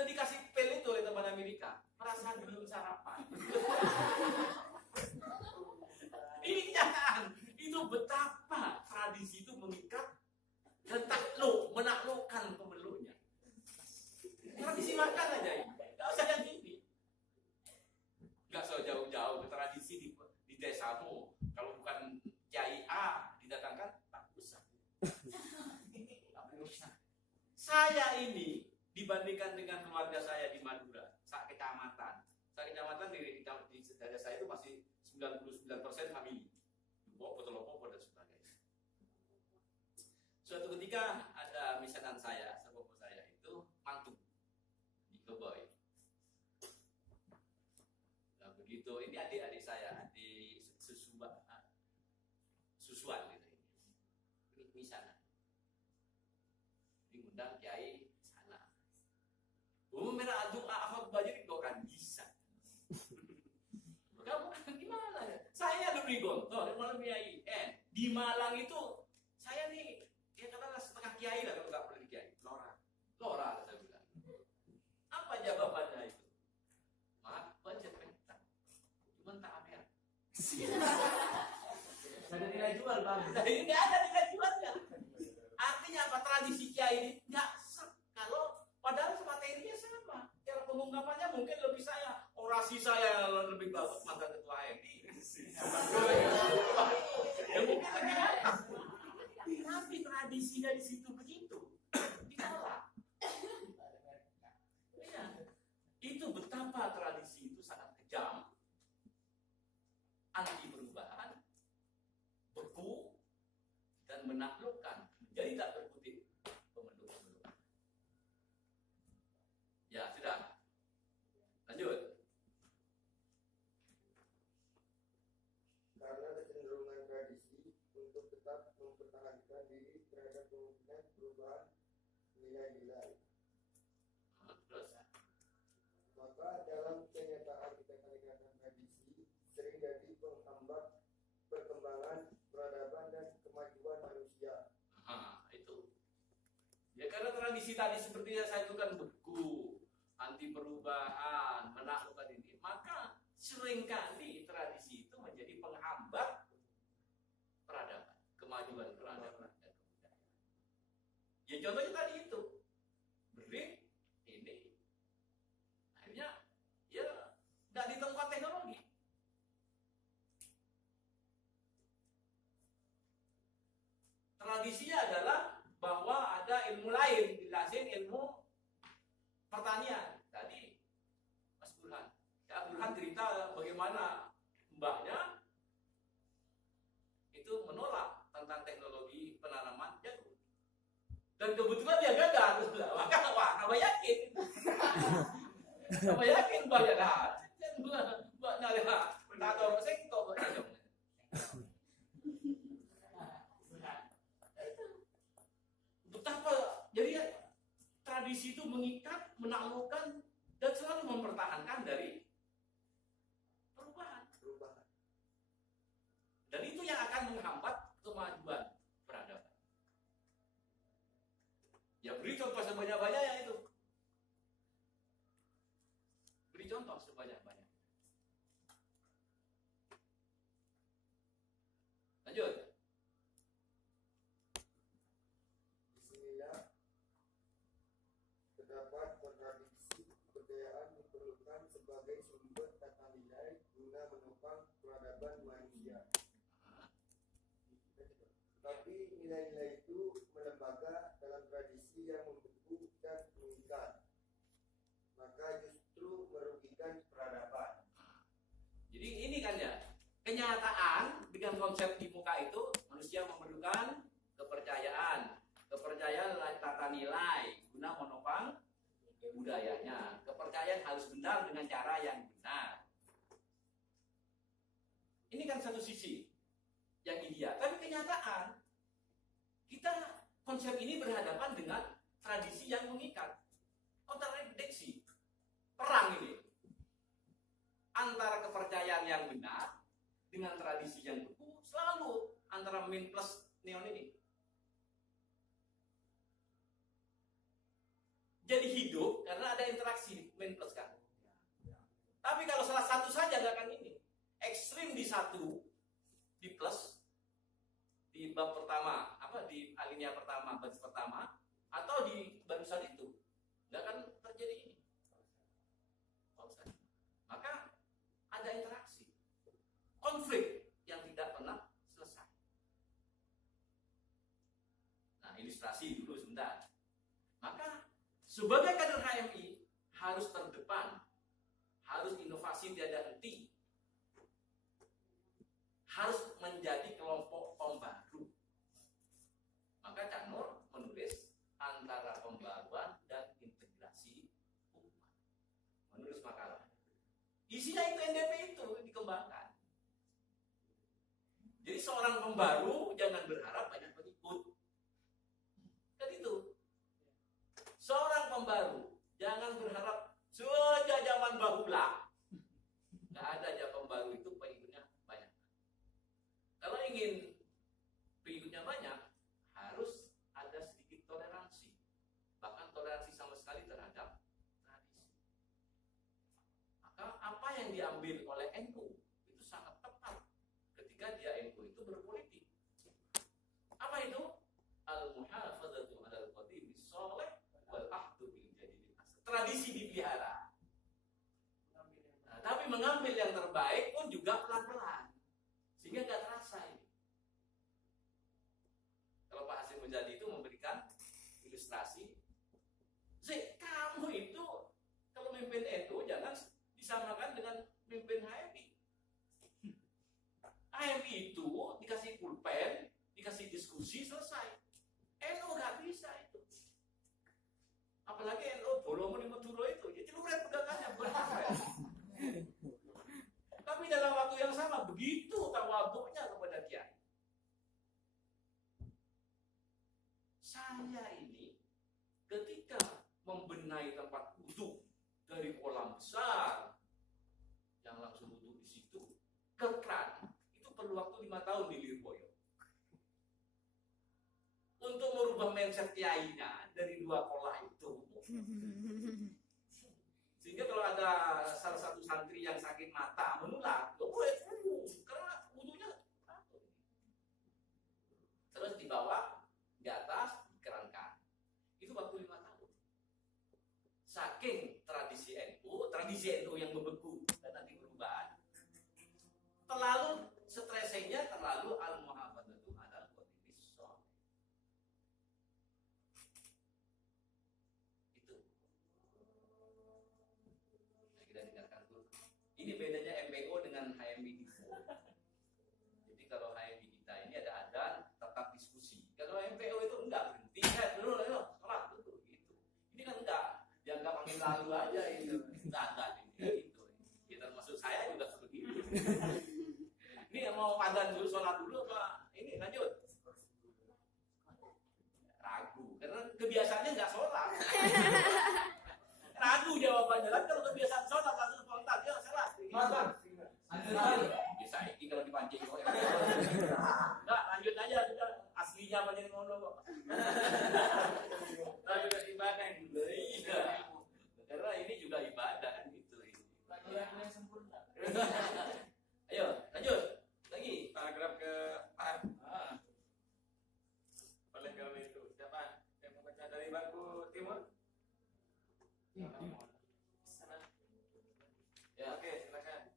sudah dikasih pil itu oleh teman Amerika, merasa belum sarapan. Ini kenyataan. Itu betapa tradisi itu mengikat dan menaklukkan pemeluknya. Tradisi makan aja ini, nggak usah yang ini. Nggak usah jauh-jauh ke tradisi di desamu. Kalau bukan Kiai A didatangkan, tak usah. Saya ini dibandingkan dengan keluarga saya di Madura, kecamatan di dada saya itu masih 99% famili, Potolopo dan sebagainya. Suatu ketika ada misanan saya, sepupu saya itu mantu di Keboy. Nah begitu, ini adik-adik saya, adik susuan gitu ini misanan. Diundang Kiai sana. Merah doa apa banyak itu kan bisa. Kamu gimana ya? Saya diberi gontor malam Kiai. Di Malang itu saya nih ya katakanlah setengah kiai lah kalau nggak pernah kiai. Lora saya bilang. Apa jawabannya itu? Maaf, budget pentas. Cuma tak ambil. Ada nilai jual bang. Ini nggak ada nilai jualnya. Artinya apa? Tradisi kiai ini nggak kalau padahal materinya sama. Cara pengungkapannya mungkin lebih saya, orasi saya lebih bagus mantan ketua MI. Ya mungkin lebih bagus. Tapi tradisinya di situ begitu. Ditolak. Ya. Itu betapa tradisi itu sangat kejam, anti perubahan, beku, dan menaklukkan. Jadi tak berkutik pemeluk-pemeluk. Ya, sudah. Lanjut. Karena kecenderungan tradisi untuk tetap mempertahankan diri terhadap kemungkinan perubahan nilai-nilai. Terus. Maka dalam kenyataan ikatan tradisi sering jadi penghambat perkembangan peradaban dan kemajuan manusia. Itu. Ya karena tradisi tadi seperti yang saya katakan beku, anti perubahan, menaklukkan ini, maka seringkali tradisi itu menjadi penghambat peradaban, kemajuan peradaban dan kebudayaan. Ya contohnya tadi itu, beri ini, akhirnya ya nggak ditemukan teknologi. Tradisinya adalah bahwa ada ilmu lain, dijelasin ilmu pertanian. Tadi Mas Burhan, ya Burhan cerita bagaimana mbahnya itu menolak tentang teknologi penanaman jagung. Dan kebetulan dia gagal, maka kamu yakin? Kamu yakin mbahnya dah? Mbahnya dah, tak tahu sektor jagung. Betapa jadi tradisi itu mengikat, menaklukkan dan selalu mempertahankan dari perubahan. Dan itu yang akan menghambat kemajuan peradaban. Ya beri contoh sebanyak-banyaknya itu. Beri contoh sebanyak-banyak. Lanjut. Bismillah. Terdapat tradisi kebudayaan diperlukan sebagai sumber tata nilai guna menopang peradaban manusia. Tapi nilai-nilai itu melembaga dalam tradisi yang membeku dan mengikat, maka justru merugikan peradaban. Jadi ini kan ya, kenyataan dengan konsep di muka itu manusia memerlukan kepercayaan tata nilai guna menopang budayanya. Kepercayaan harus benar dengan cara yang benar. Ini kan satu sisi yang ideal, tapi kenyataan kita konsep ini berhadapan dengan tradisi yang mengikat, kontradiksi, perang ini antara kepercayaan yang benar dengan tradisi yang beku, selalu antara min plus neon ini. jadi hidup karena ada interaksi main plus kan. Tapi kalau salah satu saja nggak akan ini. Ekstrim di satu, di plus, di bab pertama, di alinea pertama, baris pertama, atau di barisan itu, nggak akan terjadi ini. Maka ada interaksi, konflik yang tidak pernah selesai. Nah, ilustrasi dulu sebentar. Maka sebagai kader HMI harus terdepan, harus inovasi tiada henti, harus menjadi kelompok pembaru. Maka Cak Nur menulis antara pembaruan dan integrasi umat. Menulis makalah. Isinya itu NDP itu dikembangkan. Jadi seorang pembaru jangan berharap banyak pengikut. Kan itu. Seorang pembaru jangan berharap sejak zaman bahula. Nggak ada aja pembaru itu pengikutnya banyak. Kalau ingin pengikutnya banyak, harus ada sedikit toleransi. Bahkan toleransi sama sekali terhadap tradisi. Maka apa yang diambil oleh NU itu sangat tepat ketika dia NU itu berpolitik. Apa itu? Al-muhafadzatu 'alal qadimi shalih wal ahdu bil jadidil asr. Tradisi dipelihara. Nah, tapi mengambil yang terbaik pun juga pelan-pelan. Sehingga nggak terasa ini. Kalau Pak Hasim Mujadi itu memberikan ilustrasi, kamu itu kalau memimpin NU jangan disamakan dengan memimpin HMI. HMI itu dikasih pulpen, dikasih diskusi, selesai. NU nggak bisa itu. Apalagi NU bolomo di Madura itu, jadi luret pegangannya berat. Tapi dalam waktu yang sama begitu tawaduknya kepada kiai. Saya ini ketika membenahi tempat wudhu dari kolam besar yang langsung wudhu di situ ke keran, itu perlu waktu 5 tahun di Lirboyo. Untuk merubah mindset kiainya dari 2 pola itu. Sehingga kalau ada salah satu santri yang sakit mata menular, karena wudhunya terus dibawa di atas dikerankan. Itu waktu 5 tahun. Saking tradisi NU yang membeku dan nanti berubah, terlalu stresingnya terlalu al-muhafadzatu 'alal qadimi shalih. Itu. Kita dengarkan dulu. Ini bedanya MPO dengan HMI kita. Jadi kalau HMI kita ini ada adan, tetap diskusi. Kalau MPO itu enggak, berhenti dulu, sholat dulu gitu. Ini kan enggak, dianggap angin lalu aja itu. Enggak gitu. Ya termasuk saya juga seperti itu. Ini mau adan dulu, sholat dulu, Pak. Ini lanjut. Ragu, karena kebiasaannya enggak sholat. Ragu jawabannya. Tapi kalau kebiasaan sholat langsung spontan, ya sholat. Bisa ini kalau dipancing. Enggak, lanjut aja sudah. Aslinya banyak ngono kok. Lanjut ke ibadah juga. Iya. Karena ini juga ibadah kan gitu. Yang sempurna. Ayo, lanjut. Lagi paragraf ke-4. Oleh kalau itu, siapa yang membaca dari bangku timur? Ya, oke, silakan.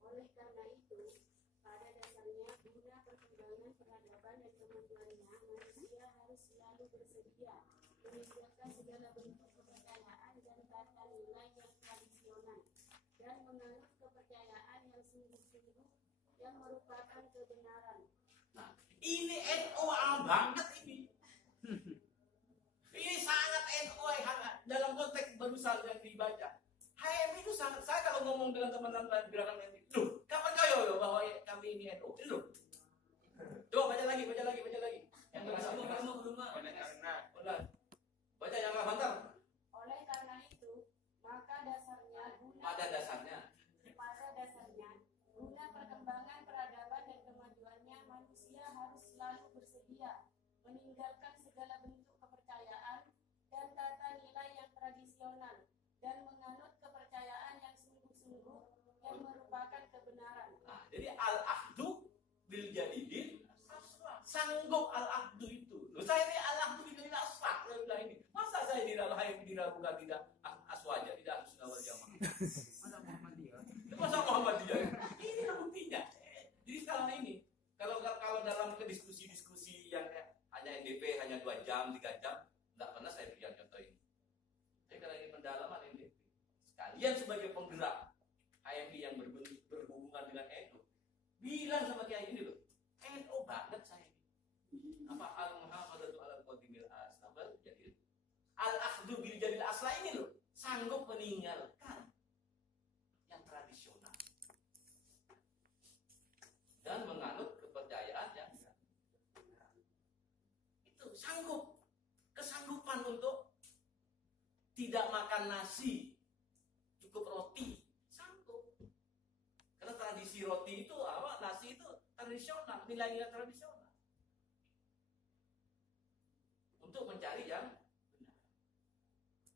Oleh karena itu, pada dasarnya guna perkembangan peradaban dan kemajuannya, manusia harus selalu bersedia meninggalkan segala bentuk kepercayaan dan tata nilai yang tradisional dan menganut kepercayaan yang sungguh-sungguh yang merupakan kebenaran. Nah, ini NU banget ini. Ini sangat NU dalam konteks barusan yang dibaca. HMI itu sangat, saya kalau ngomong dengan teman-teman gerakan HMI, loh, kapan kau bahwa kami ini NU? Loh. Coba baca lagi. Yang belum. Baca yang bentar. Oleh karena itu, maka dasarnya Pada dasarnya guna perkembangan peradaban dan kemajuannya, manusia harus selalu bersedia meninggalkan segala bentuk kepercayaan dan sanggup al-ahdu itu. Loh, saya ini al-ahdu itu tidak sah. Saya bilang ini. Masa saya diragukan tidak aswaja, tidak sunnah wal jamaah. Masa Muhammadiyah? Ini buktinya. Jadi sekarang ini, kalau dalam diskusi yang hanya NDP hanya 2 jam, 3 jam, tidak pernah saya berikan contoh ini. Jadi kalau ini pendalaman NDP, sekalian sebagai penggerak HMI yang berhubungan dengan NU, bilang sama Kiai ini loh, NU banget saya ini. Apa al-muhafadzatu ala qadimil asnabal jadi al-akhdhu bil jadil asla ini loh, sanggup meninggalkan yang tradisional dan menganut kepercayaan yang itu sanggup, kesanggupan untuk tidak makan nasi, cukup roti, sanggup. Karena tradisi roti itu apa? Nasi itu tradisional, nilai-nilai tradisional. Untuk mencari yang benar.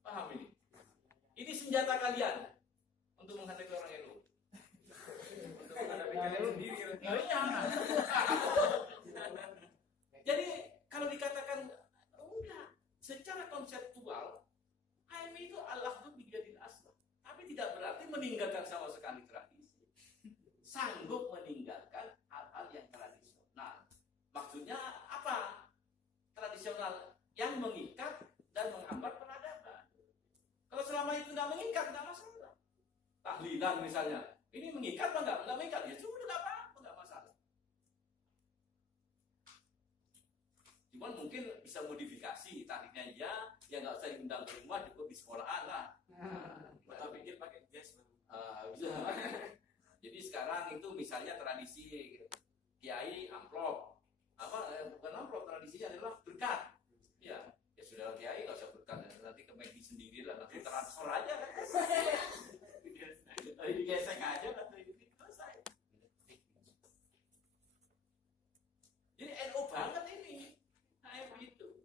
Paham ini? Ini senjata kalian untuk menghadapi orang NU. Untuk menghadapi kalian sendiri. Jadi kalau dikatakan enggak, secara konseptual HMI itu al-akhdhu bijadil aslah. Tapi tidak berarti meninggalkan sama sekali tradisi. Sanggup meninggalkan hal-hal yang tradisional. Maksudnya apa? Tradisional yang mengikat dan menghambat peradaban. Kalau selama itu tidak mengikat, tidak masalah. Tahlilan misalnya, ini mengikat apa enggak mengikat? Ya sudah, tidak apa-apa, tidak masalah. Cuman mungkin bisa modifikasi tahlilnya ya nggak usah diundang ke rumah, cukup di sekolahan lah. Atau pikir pakai jas. Bisa. Jadi sekarang itu misalnya tradisi kiai amplop, bukan amplop, tradisinya adalah berkat. Ya sudah kiai nggak usah berkat, nanti ke medis sendiri lah, nanti transfer aja kan. Digesek aja nanti selesai. Jadi NU banget ini, kayak begitu.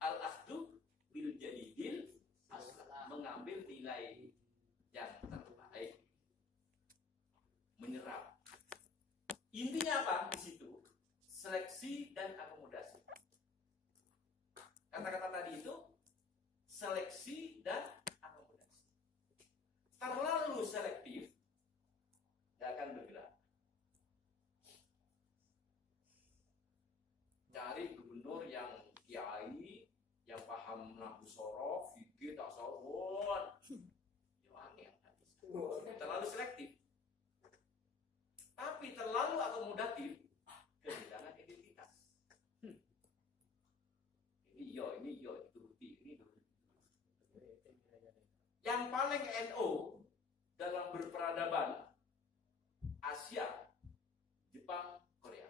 Al-akhdhu bil jadidil aslah, mengambil nilai yang terbaik, menyerap. Intinya apa di situ? Seleksi dan akomodasi. Kata-kata tadi itu seleksi dan akomodasi. Terlalu selektif tidak akan bergerak. Cari gubernur yang kiai, yang paham nahwu sorof, fikih, tasawuf, terlalu selektif. Tapi terlalu akomodatif, kehilangan identitas. Ini itu bukti, ini bukti. Yang paling NU dalam berperadaban Asia, Jepang, Korea,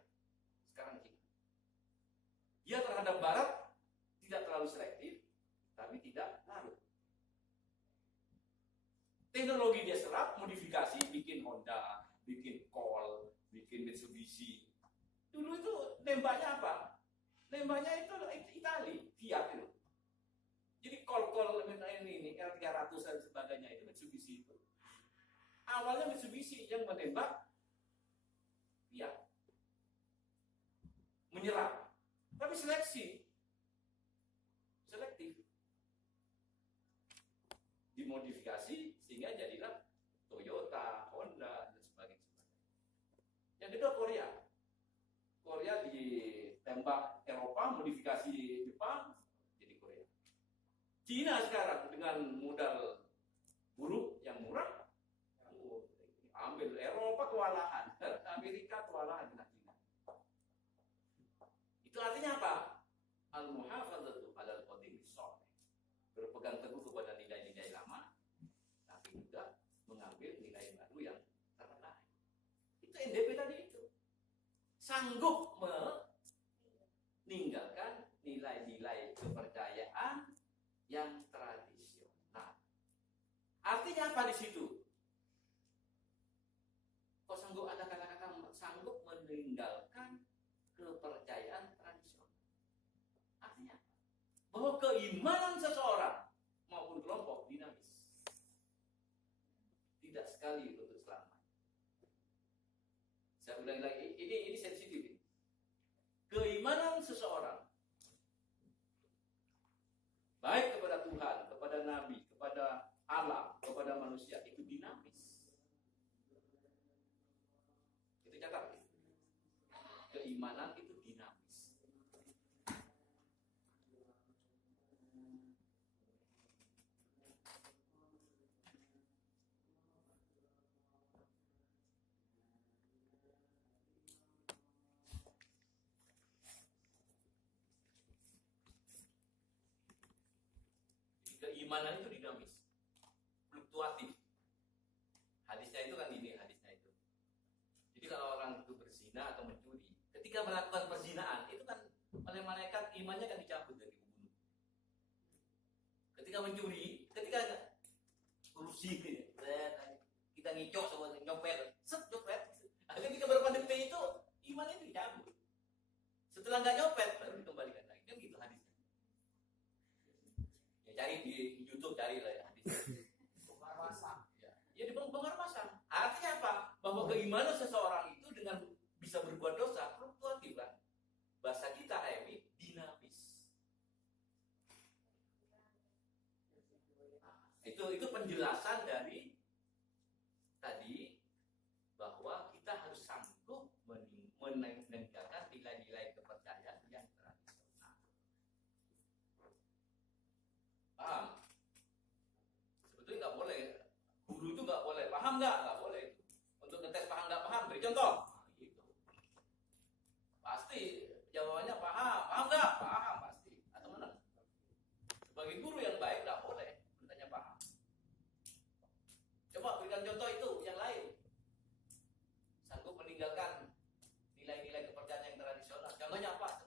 sekarang Cina. Dia terhadap Barat tidak terlalu selektif, tapi tidak larut. Teknologi dia serap, modifikasi, bikin Honda, bikin Col, bikin Mitsubishi. Dulu itu nembaknya apa? Nembaknya itu Itali, Fiat itu. Jadi Col ini L300 dan sebagainya itu Mitsubishi itu. Awalnya Mitsubishi yang menembak Fiat. Menyerap. Tapi selektif. Dimodifikasi sehingga jadilah Toyota, Honda, dan sebagainya. Yang kedua Korea. Korea ditembak Eropa, modifikasi Jepang, jadi Korea. Cina sekarang dengan modal buruk yang murah, ambil Eropa kewalahan, Amerika kewalahan dengan Cina. Itu artinya apa? Al-muhafadzatu 'alal qadimis shalih. Berpegang teguh kepada nilai-nilai lama, tapi juga mengambil nilai baru yang terbaik. Itu NDP tadi itu. Sanggup meninggalkan nilai-nilai kepercayaan yang tradisional. Artinya apa di situ? Kok sanggup, ada kata-kata sanggup meninggalkan kepercayaan tradisional. Artinya bahwa keimanan seseorang maupun kelompok dinamis. Tidak sekali untuk selamanya. Saya ulangi lagi, ini sensitif. manusia itu dinamis. Itu catat. Keimanan itu dinamis. Keimanan itu dinamis, fluktuatif. Hadisnya itu kan ini, hadisnya itu. Jadi kalau orang itu berzina atau mencuri, ketika melakukan perzinaan, itu kan oleh malaikat imannya kan dicabut dari tubuh. Ketika mencuri, ketika korupsi, kita ngicok sama nyopet, nyopet. Ketika beberapa detik itu imannya dicabut. Setelah nggak nyopet, baru dikembalikan lagi. Kan gitu hadisnya. Cari di YouTube, cari lah ya hadis. Ya di bongkar pasang. Artinya apa? Bahwa keimanan seseorang itu dengan bisa berbuat dosa fluktuatif kan. Bahasa kita ini dinamis. Itu penjelasan dari tadi bahwa kita harus sanggup meninggalkan nilai-nilai kepercayaan yang tradisional. Paham? Sebetulnya nggak boleh. Guru itu nggak boleh. Paham nggak boleh. Untuk ngetes paham nggak paham, beri contoh. Gitu. Pasti jawabannya paham. Paham nggak? Paham pasti. Atau mana? Sebagai guru yang baik nggak boleh bertanya paham. Coba berikan contoh itu yang lain. Sanggup meninggalkan nilai-nilai kepercayaan yang tradisional. Contohnya apa?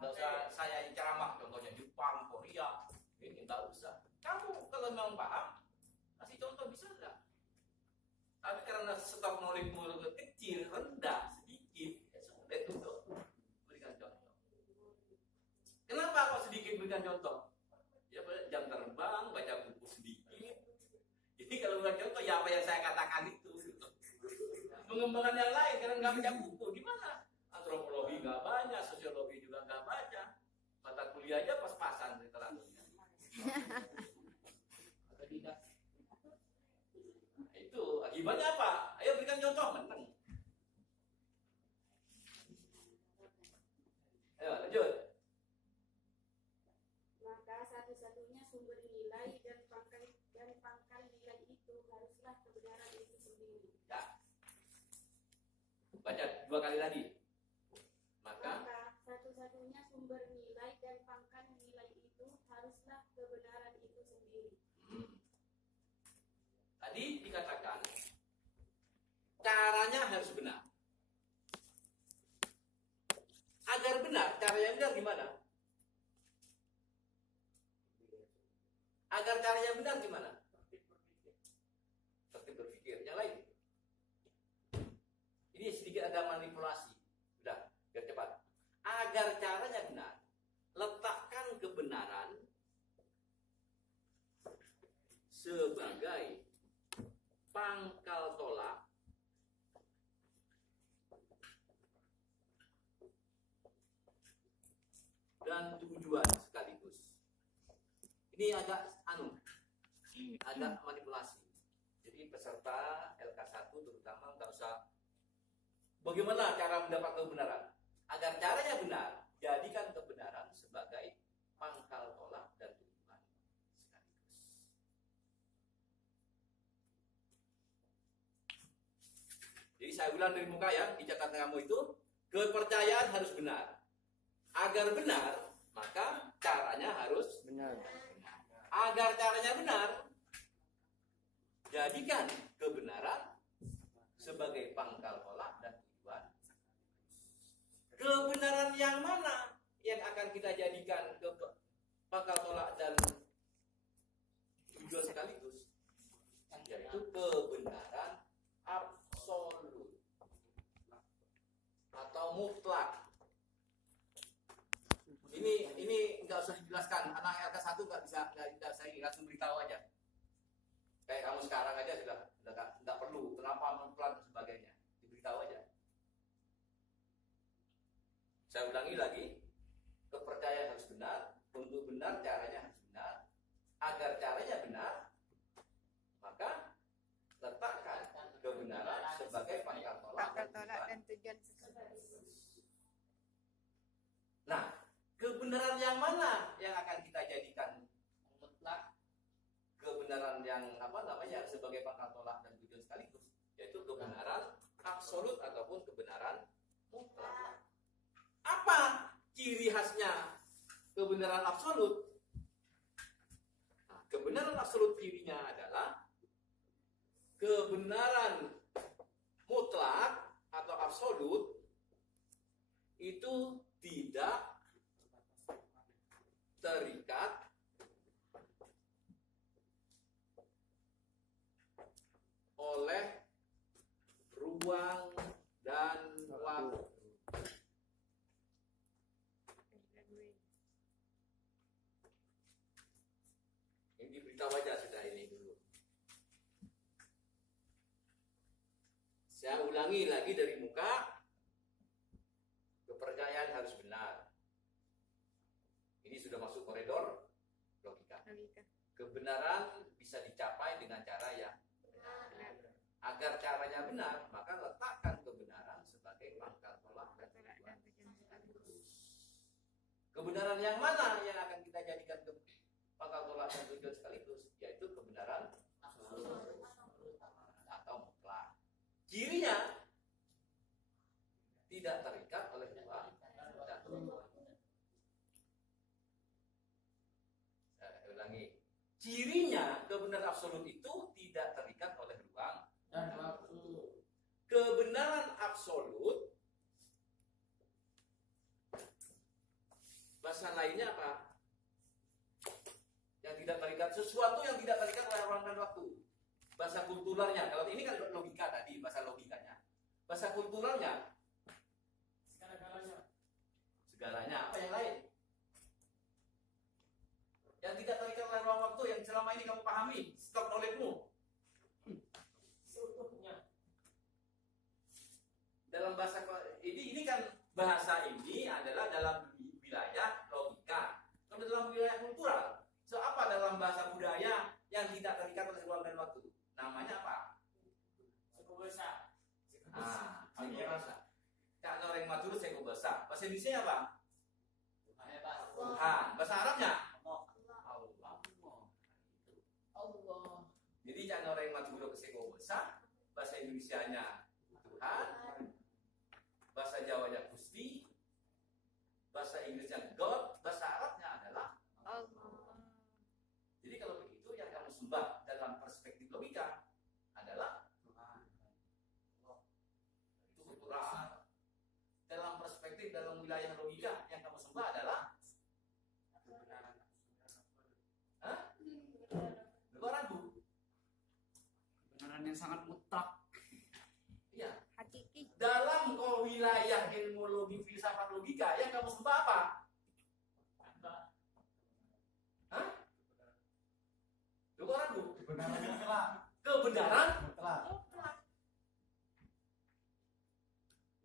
Nggak usah saya yang ceramah. Contohnya Jepang, Korea. Ini nggak usah. Kamu kalau memang paham, kasih contoh bisa nggak? Tapi karena stok knowledge kecil, rendah, sedikit, ya sulit untuk berikan contoh. Kenapa kok sedikit berikan contoh? Ya jam terbang, baca buku sedikit. Jadi kalau berikan contoh, ya apa yang saya katakan itu. Gitu. Mengembangkan yang lain, karena nggak baca buku, gimana? Antropologi nggak banyak, sosiologi juga nggak baca. Mata kuliah aja pas-pasan literaturnya. Atau tidak? Nah, itu akibatnya apa? Ayo berikan contoh, menang. Ayo lanjut. Maka satu-satunya sumber nilai dan pangkal nilai itu haruslah kebenaran itu sendiri. Ya. Baca 2 kali lagi. Maka satu-satunya sumber nilai dan pangkal nilai itu haruslah kebenaran itu sendiri. Tadi dikatakan caranya harus benar. Agar benar, caranya benar gimana? Agar caranya benar gimana? Tertib berpikir. Yang lain. Ini sedikit ada manipulasi. Udah, biar cepat. Agar caranya benar, letakkan kebenaran sebagai pangkal tolak dan tujuan sekaligus. Ini agak manipulasi. Jadi peserta LK1 terutama nggak usah bagaimana cara mendapat kebenaran. Agar caranya benar, jadikan kebenaran sebagai pangkal tolak dan tujuan sekaligus. Jadi saya ulang dari muka ya, di catatan kamu itu, kepercayaan harus benar. Agar benar, maka caranya harus Benar. Agar caranya benar, jadikan kebenaran sebagai pangkal tolak dan tujuan. Kebenaran yang mana yang akan kita jadikan pangkal tolak dan tujuan sekaligus? Yaitu kebenaran absolut atau mutlak. Ini nggak usah dijelaskan. Anak LK1 nggak bisa saya langsung beritahu aja. Kayak kamu sekarang aja sudah nggak perlu. Kenapa mutlak dan sebagainya? Diberitahu aja. Saya ulangi lagi, kepercayaan harus benar. Untuk benar caranya harus benar. Agar caranya benar, maka tujuan sekaligus. Nah, kebenaran yang mana yang akan kita jadikan mutlak? Kebenaran yang sebagai pangkal tolak dan tujuan sekaligus, yaitu kebenaran absolut ataupun kebenaran mutlak. Apa ciri khasnya kebenaran absolut? Nah, kebenaran absolut cirinya adalah kebenaran mutlak atau absolut itu tidak terikat oleh ruang dan waktu. Ini diberitahu aja sudah ini dulu. Saya ulangi lagi dari muka. Kepercayaan harus benar. Ini sudah masuk koridor logika. Kebenaran bisa dicapai dengan cara yang benar. Agar caranya benar, maka letakkan kebenaran sebagai pangkal tolak dan tujuan sekaligus. Kebenaran yang mana yang akan kita jadikan pangkal tolak dan tujuan sekaligus? Yaitu kebenaran absolut atau mutlak. Cirinya tidak terikat oleh ruang dan waktu. Saya ulangi. Cirinya kebenaran absolut itu tidak terikat oleh ruang dan waktu. Kebenaran absolut, bahasa lainnya apa? Yang tidak terikat, sesuatu yang tidak terikat oleh ruang dan waktu. Bahasa kulturalnya, kalau ini kan logika tadi, bahasa logikanya. Bahasa kulturalnya, segalanya. Apa yang lain? Yang tidak terikat oleh ruang waktu, yang selama ini kamu pahami, stok knowledge-mu. Dalam bahasa ini kan bahasa ini adalah dalam wilayah logika. Kalau dalam wilayah kultural, so apa dalam bahasa budaya yang tidak terikat oleh ruang dan waktu? Namanya apa? Suku bahasa. Suku bahasa. Cak Noreng Madura suku bahasa. Bahasa Indonesia apa? Tuhan. Bahasa Arabnya? Allah. Jadi Cak Noreng Madura suku bahasa. Bahasa Indonesianya Tuhan. Bahasa Jawanya Gusti, bahasa Inggrisnya God, bahasa Arabnya adalah Allah. Jadi kalau begitu yang kamu sembah dalam perspektif logika adalah Tuhan. Itu kultural. Dalam perspektif dalam wilayah logika yang kamu sembah adalah kebenaran. Lu ragu? Kebenaran yang sangat mutlak. Iya. Hakiki. Dalam wilayah ilmu logi, filsafat logika yang kamu sembah apa? Hah? Lu kok ragu? Kebenaran mutlak. Kebenaran Mutlak. mutlak.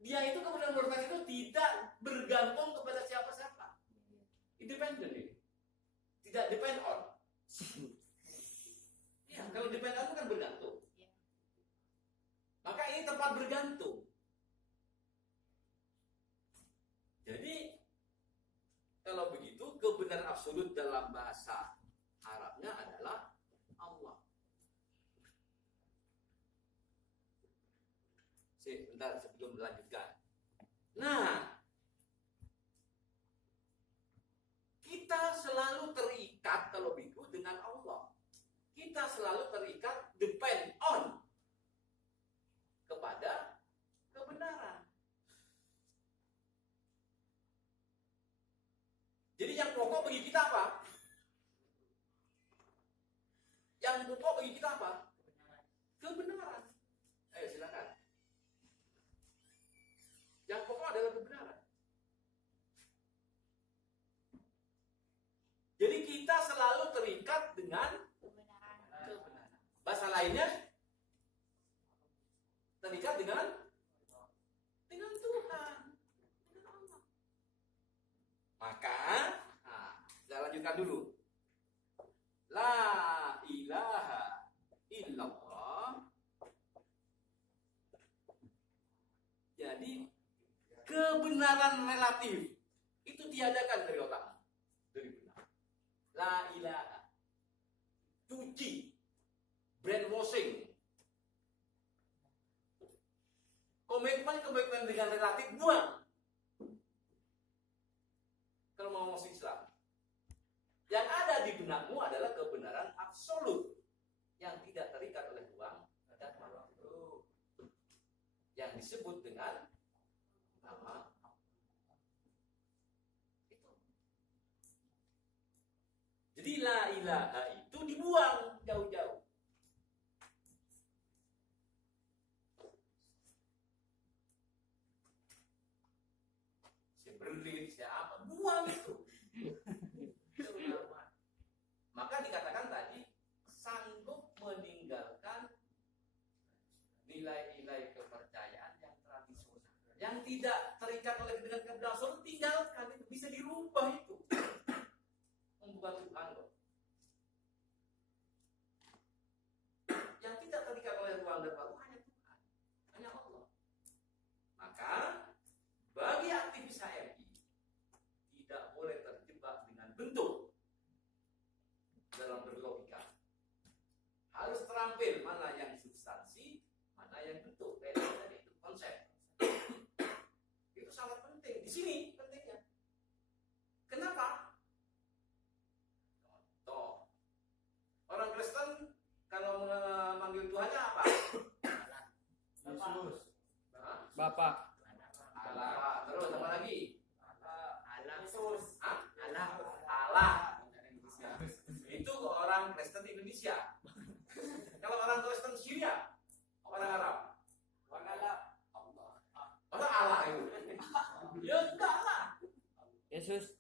Dia itu kebenaran mutlak itu tidak bergantung kepada siapa-siapa. Independen ini. Tidak depend on. Ya, kalau depend on kan bergantung. Maka ini tempat bergantung. Jadi kalau begitu kebenaran absolut dalam bahasa Arabnya adalah Allah. Bentar sebelum melanjutkan. Nah, kita selalu terikat kalau begitu dengan Allah. Kita selalu terikat depend on kepada kebenaran. Jadi yang pokok bagi kita apa? Yang pokok bagi kita apa? Kebenaran. Ayo silakan. Yang pokok adalah kebenaran. Jadi kita selalu terikat dengan kebenaran. Bahasa lainnya terikat dengan Tuhan, dengan Allah. Maka, kita lanjutkan dulu. La ilaha illallah. Jadi kebenaran relatif itu tiadakan dari otakmu, dari benar. La ilaha, cuci, brainwashing, komitmen dengan relatif buang. Kalau mau masuk Islam, yang ada di benakmu adalah kebenaran absolut yang tidak terikat oleh ruang dan waktu, yang disebut dengan nama itu. Jadi la ilaha itu dibuang jauh-jauh. Berlit, siapa? Buang itu. Maka dikatakan tadi sanggup meninggalkan nilai-nilai kepercayaan yang tradisional, yang tidak terikat oleh dengan kebenaran, tinggalkan itu, bisa dirubah itu. Bukan Tuhan loh. Yang tidak terikat oleh ruang dan waktu hanya Tuhan, hanya Allah. Maka bagi aktivis HMI tidak boleh terjebak dengan bentuk dalam berlogika. Harus terampil mana yang substansi, mana yang bentuk. Tadi itu konsep. Itu sangat penting. Di sini pentingnya. Kenapa? Contoh. Orang Kristen kalau memanggil Tuhannya apa? Yesus. Bapak. Allah. Terus apa lagi? Allah. Yesus. Allah. Allah. Itu orang Kristen Indonesia. Kalau orang Kristen Syria, orang Arab, Allah. Orang Allah itu. Ya enggak lah. Yesus.